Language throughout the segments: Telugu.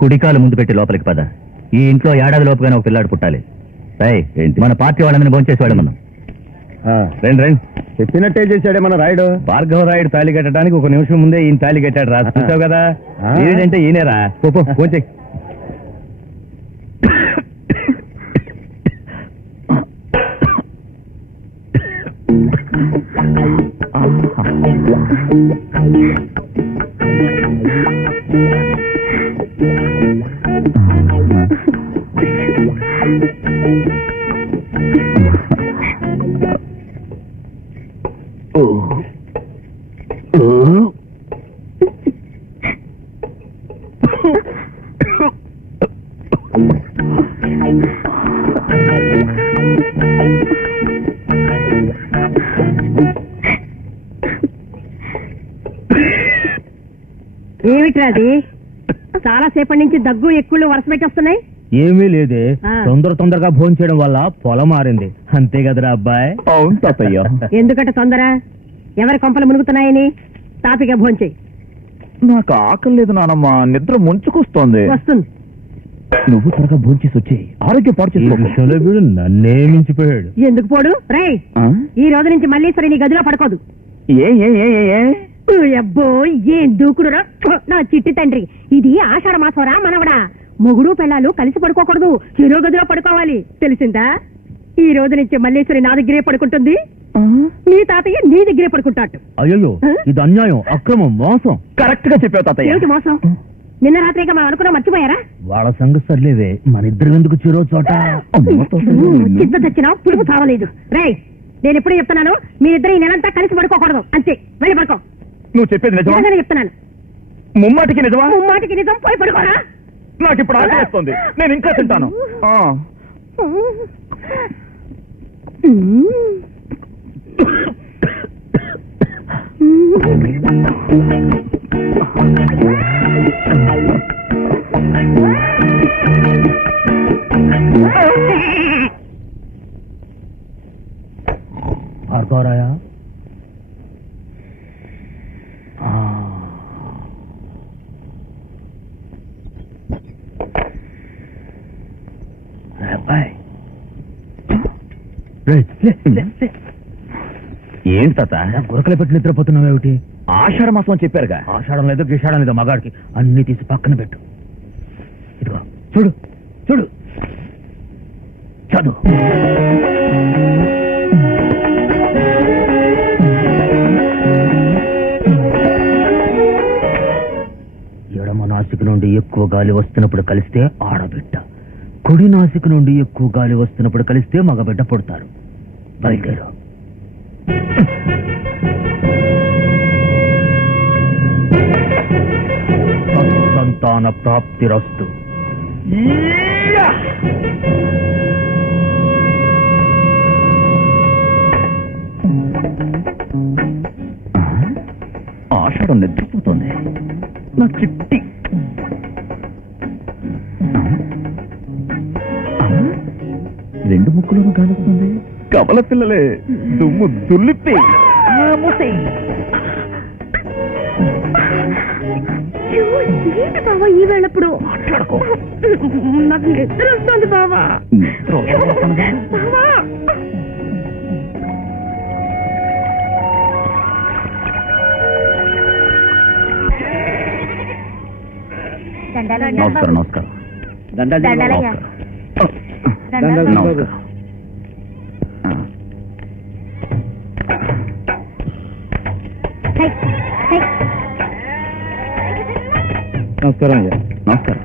కుడికాలు ముందు పెట్టి లోపలికి పద ఈ ఇంట్లో ఏడాది లోపుగానే ఒక పిల్లాడు పుట్టాలి రై మన పార్టీ వాళ్ళని భోంచేసి వెళ్ళమన్నాం రండి రండి చెప్పినట్టే చేశాడే మన రాయుడు భార్గవ రాయుడు తాళి కట్టడానికి ఒక నిమిషం ముందే ఈయన తాళి కట్టాడు రా చూసావు కదా. ఈయనంటే ఈయనేరా పో, Oh. భోంచేయ్. ఏమిట్రాది చాలా సేపటి నుంచి దగ్గు ఎక్కుళ్ళు వరుస పెట్టేస్తున్నాయి. ఏమీ లేదే. తొందర తొందరగా భోజనం చేయడం వల్ల పొలం మారింది. అంతే కదరా అబ్బాయి? అవును తాతయ్య. ఎందుకంటే తొందర? ఎవరి కొంపలు మునుగుతున్నాయని? తాపిగా భోంచేయి నాకు ఆకలి లేదు నానమ్మ. నిద్ర ముంచుకొస్తోంది. వస్తుంది. నువ్వు త్వరగా భోంచేసి వచ్చేయి ఆరోగ్యం ఈ. విషయంలో వీడు నన్నే మించిపోయాడు. ఎందుకు పోడు? రే ఆ? ఈ రోజు నుంచి మళ్ళీ సరే నీ గదిలో పడుకోదు. ఏ ఏ ఏ ఏ, ఏ? అబ్బో ఏం దూకుడురా? నా చిట్టి తండ్రి. ఇది ఆషాఢ మాసంరా మనవడా. మొగుడు పెళ్ళాలు కలిసి పడుకోకూడదు. చెరో గదిలో పడుకోవాలి. తెలిసిందా? ఈ రోజు నుంచి మల్లేశ్వరి నా దగ్గరే పడుకుంటుంది. నీ తాతయ్య నీ దగ్గరే పడుకుంటాడు. అయ్యో? ఇది అన్యాయం అక్రమం మోసం. కరెక్ట్గా చెప్పావు తాతయ్య. ఏమిటి మోసం? నిన్న రాత్రిగా మనం అనుకున్నా మర్చిపోయారా? వాళ్ళ సంగతి సర్లేవే మన ఇద్దరు ఎందుకు చిరో చోట? చిత్త తెచ్చినా పులుపు చావలేదు. రే నేను ఎప్పుడు చెప్తున్నాను మీరిద్దరు ఈ నెలంతా కలిసి పడుకోకూడదు. అంతే వెళ్ళి పడుకో. నువ్వు చెప్పేది నిజమా? నిజంగానే చెప్తున్నాను. ముమ్మాటికి నిజమా? ముమ్మాటికి నిజం? పోయి పడుకోరా. నాకు ఇప్పుడు ఆకలిస్తుంది నేను ఇంకా తింటాను. ఆ. భార్గవరాయా ఆ. రే అబ్బాయి. రే, లే, లే, లే. ఏంటి తాత? గురకలు పెట్టి నిద్రపోతున్నావు ఏమిటి? ఆషాఢ మాసం అని చెప్పారుగా. ఆషాఢం లేదో గిషాఢం లేదో మగాడికి. అన్ని తీసి పక్కన పెట్టు. ఇదిగో చూడు చూడు. చదువు. ఎడమ నాసిక నుండి ఎక్కువ గాలి వస్తున్నప్పుడు కలిస్తే ఆడబిడ్డ. కుడి నాసిక నుండి ఎక్కువ గాలి వస్తున్నప్పుడు కలిస్తే మగబిడ్డ పుడతారు. బయలుదేరు సంతాన ప్రాప్తిరస్తు ఆషాఢం నిద్రపోతుంది. నా చిట్టి. రెండు ముక్కులను కాలుస్తుంది కమల పిల్లలే దుమ్ము దుల్లిపి ఏంటి బావా ఈ వేళప్పుడు? మాట్లాడుకో. నాకు నిద్ర వస్తుంది బావా. నిద్ర వస్తుందనుగా. బావా. నమస్కారం నమస్కారం. దండాలయ్య. నమస్కారం. నమస్కారం అయ్యా నమస్కారం.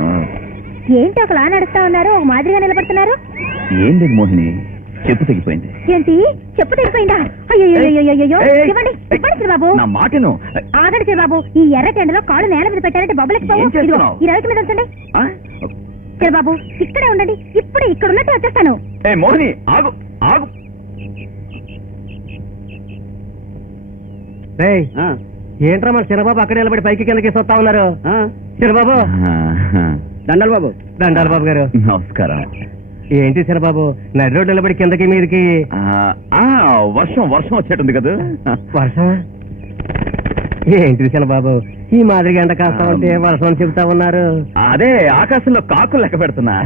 ఆ, ఏంటి ఒకలా నడుస్తా ఉన్నారు? ఒక మాదిరిగా నిలబడుతున్నారు? ఏం లేదు మోహిని చెప్పు తెగిపోయింది. ఏంటి? చెప్పు తెగిపోయిందా? అయ్యో ఏయ్, ఏయ్, ఇవ్వండి ఇవ్వండి చిరబాబు నా మాటను. ఆగండి చిరబాబు ఈ ఎర్ర టెండలో కాళ్ళు నేల మీద పెట్టారంటే బొబ్బలకి? ఈ రవికి మీద ఉంచండి. ఆ? చిరబాబు ఇక్కడే ఉండండి. ఇప్పుడే ఇక్కడ ఉన్నట్టు వచ్చేస్తాను. ఏ మోహిని ఆగు ఆగు. ఏంట్రా మన చిరబాబు అక్కడ నిలబడి పైకి కిందకి వస్తా ఉన్నారు? చిరబాబు. దండాలి బాబు దండాలి బాబు గారు. నమస్కారం. ఏంటి బాబు నడి రోడ్డు నిలబడి కిందకి మీదకి. వర్షం వర్షం వచ్చేటుంది కదా. వర్షం? ఏంటి బాబు ఈ మాదిరిగా ఎండ కాస్తా ఉంటే వర్షం అని చెబుతా ఉన్నారు. అదే ఆకాశంలో కాకులు లెక్క పెడుతున్నా.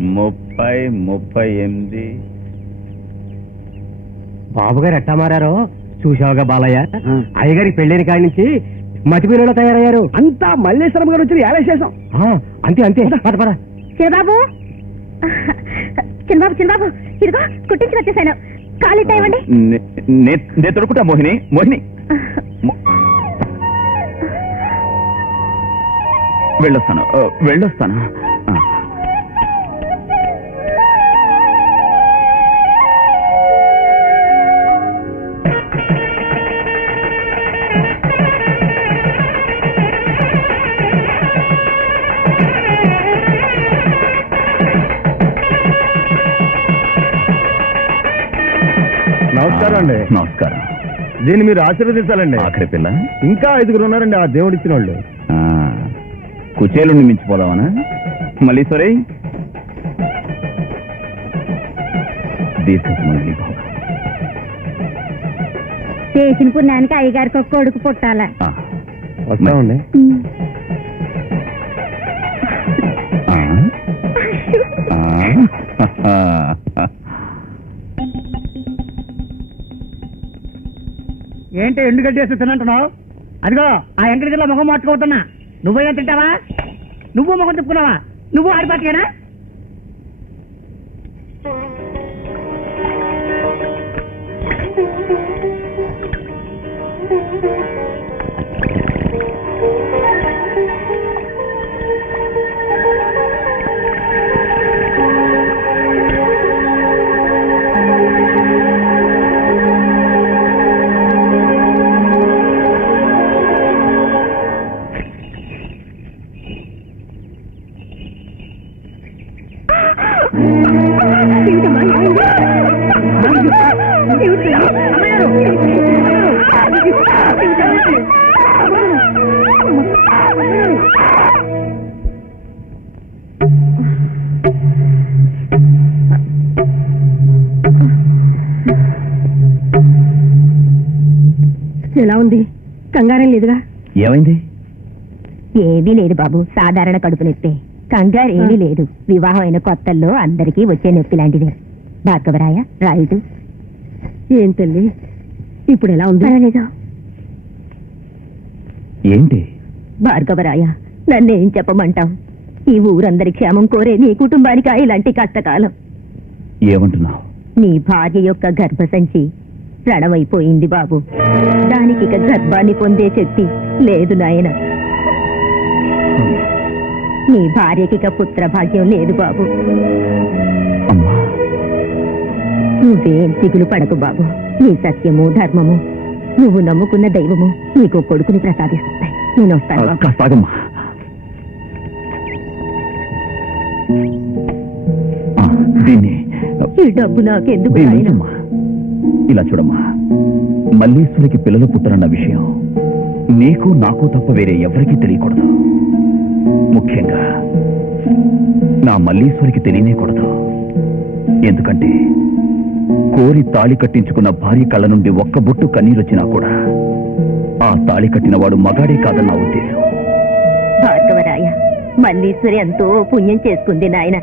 ముప్పై ముప్పై ఎనిమిది బాబు గారు ఎట్టా మారారో? చూసావుగా బాలయ్య. అయ్యగారి పెళ్ళైన కాడి నుంచి మట్టి పిల్లలు తయారయ్యారు. అంతా మల్లేశ్వరం గారు వచ్చి ఏలేసేసాం అంతే అంతే. పద పద చిన్నబాబు. చిన్నబాబు చిన్నబాబు. ఇదిగో కుట్టించుకు వచ్చేసాను. ఇవ్వండి నే- నే- నేను తొడుకుంటా మోహిని. మోహిని. వెళ్ళొస్తాను. వెళ్ళొస్తాను. నమస్కారం అండి నమస్కారం. దీన్ని మీరు ఆశీర్వదించాలండి. ఆఖరి పిల్ల? ఇంకా ఐదుగురు ఉన్నారండి ఆ దేవుడు ఇచ్చిన వాళ్ళు కుచేలుండి మించిపోదామనా దీర్ఘసుమంగళి భవ. చేసిన పుణ్యానికి అయ్యగారికి ఒక కొడుకు పుట్టాల. వస్తామండి. ఆ, తింటే ఏంటి ఎండు గడ్డేసి తినంటున్నావు? అదిగో ఆ ఎంకడిగిలో ముఖం మార్చుకోతున్నా నువ్వేం తింటావా? నువ్వు ముఖం తిప్పుకున్నావా? నువ్వు ఆడిపాటికేనా? కంగారం లేదుగా? ఏమైంది? ఏమీ లేదు బాబు సాధారణ కడుపు నొప్పి. కంగారు ఏమీ లేదు. వివాహం అయిన కొత్తల్లో అందరికీ వచ్చే నొప్పి లాంటిదే. భార్గవరాయ రాయుడు. ఏం తల్లి? ఇప్పుడు ఎలా ఉంది? పర్వాలేదు. ఏంటి? భార్గవరాయ నన్నేం చెప్పమంటావు? ఈ ఊరందరి క్షేమం కోరే నీ కుటుంబానికి ఇలాంటి కష్టకాలం? ఏమంటున్నావు? నీ భార్య యొక్క గర్భసంచి రణమైపోయింది బాబు. దానికి ఇక గర్భాన్ని పొందే శక్తి లేదు నాయన. నీ భార్యకి ఇక పుత్ర భాగ్యం లేదు బాబు. నువ్వేం దిగులు పడకు బాబు. నీ సత్యము ధర్మము నువ్వు నమ్ముకున్న దైవము నీకు కొడుకుని ప్రసాదిస్తాయి. నేను వస్తాను ఈ డబ్బు నాకెందుకు. ఇలా చూడమ్మా. మల్లేశ్వరికి పిల్లలు పుట్టరన్న విషయం నీకు నాకు తప్ప వేరే ఎవరికీ తెలియకూడదు. ముఖ్యంగా నా మల్లీశ్వరికి తెలియనేకూడదు ఎందుకంటే కోరి తాళి కట్టించుకున్న భార్య కళ్ళ నుండి ఒక్క బొట్టు కన్నీరొచ్చినా కూడా ఆ తాళి కట్టినవాడు మగాడే కాదన్న ఉద్దేశం. భార్గవరాయ మల్లీశ్వరి ఎంతో పుణ్యం చేసుకుంది నాయన.